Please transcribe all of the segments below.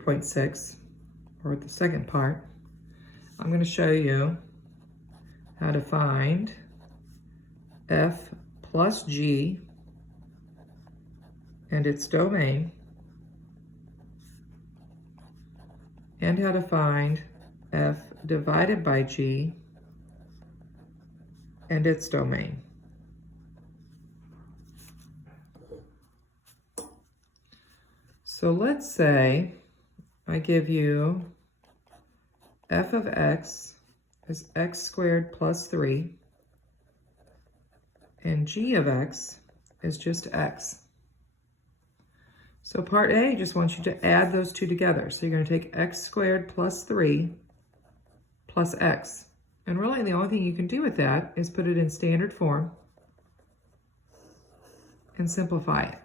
3.6, or the second part, I'm going to show you how to find f plus g and its domain, and how to find f divided by g and its domain. So let's say I give you f of x is x squared plus 3, and g of x is just x. So part A just wants you to add those two together. So you're going to take x squared plus 3 plus x. And really the only thing you can do with that is put it in standard form and simplify it.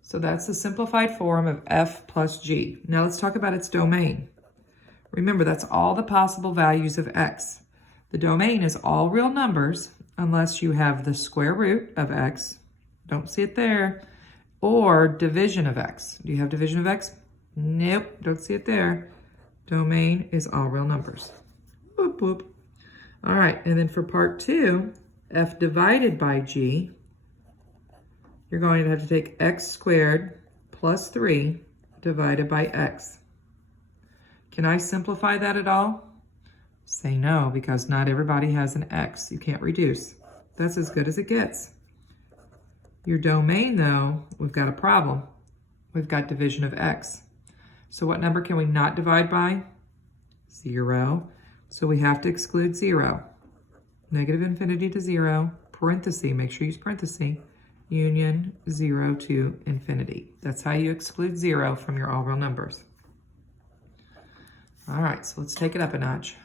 So that's the simplified form of f plus g. Now let's talk about its domain. Remember, that's all the possible values of x. The domain is all real numbers unless you have the square root of x, don't see it there, or division of x. Do you have division of x? Nope, don't see it there. Domain is all real numbers. Whoop, whoop. All right, and then for part 2, f divided by g, you're going to have to take x squared plus 3 divided by x. Can I simplify that at all? Say no, because not everybody has an x. You can't reduce. That's as good as it gets. Your domain, though, we've got a problem. We've got division of x. So what number can we not divide by? 0. So we have to exclude 0. Negative infinity to 0, parenthesis, make sure you use parenthesis, union 0 to infinity. That's how you exclude 0 from your all real numbers. All right, so let's take it up a notch.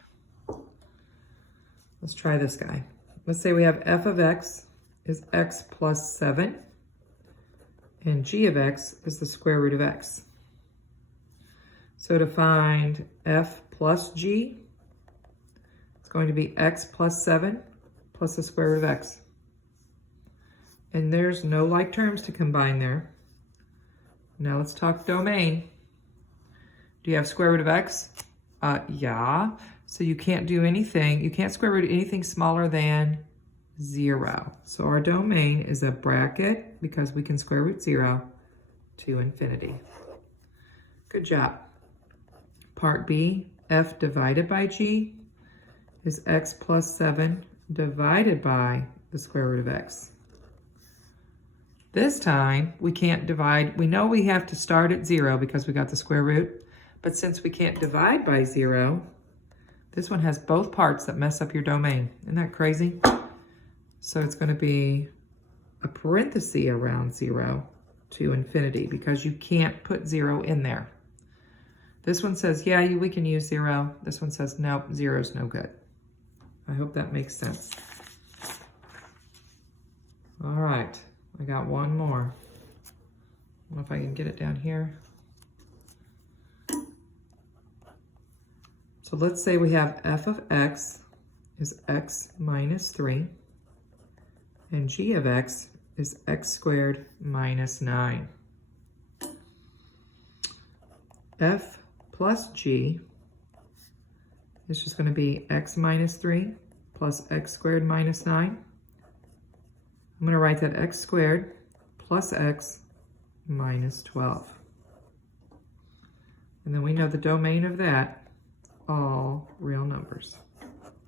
Let's try this guy. Let's say we have f of x is x plus 7, and g of x is the square root of x. So to find f plus g, it's going to be x plus 7 plus the square root of x. And there's no like terms to combine there. Now let's talk domain. Do you have square root of x? Yeah. So you can't do anything, you can't square root anything smaller than 0. So our domain is a bracket, because we can square root 0 to infinity. Good job. Part B, f divided by g is x plus 7 divided by the square root of x. This time, we can't divide. We know we have to start at 0 because we got the square root, but since we can't divide by 0, this one has both parts that mess up your domain. Isn't that crazy? So it's going to be a parenthesis around 0 to infinity because you can't put 0 in there. This one says, yeah, we can use 0. This one says, nope, 0 is no good. I hope that makes sense. All right, I got one more. I don't know if I can get it down here. So let's say we have f of x is x minus 3, and g of x is x squared minus 9. F plus g is just going to be x minus 3 plus x squared minus 9. I'm going to write that x squared plus x minus 12. And then we know the domain of that, all real numbers.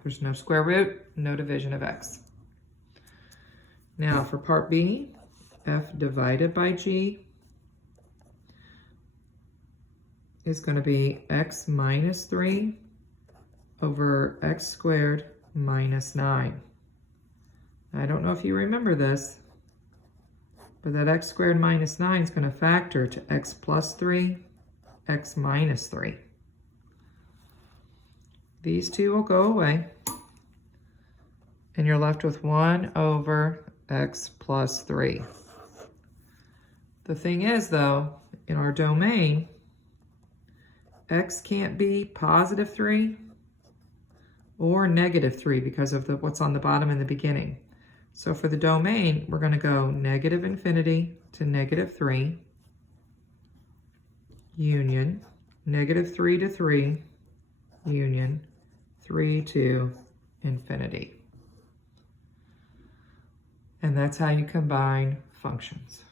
There's no square root, no division of x. Now for part B, f divided by g is going to be x minus 3 over x squared minus 9. I don't know if you remember this, but that x squared minus 9 is going to factor to x plus 3, x minus 3. These two will go away, and you're left with 1 over x plus 3. The thing is, though, in our domain, x can't be positive 3 or negative 3 because of what's on the bottom in the beginning. So for the domain, we're going to go negative infinity to negative 3. union, negative 3 to 3, union, 3 to infinity. And that's how you combine functions.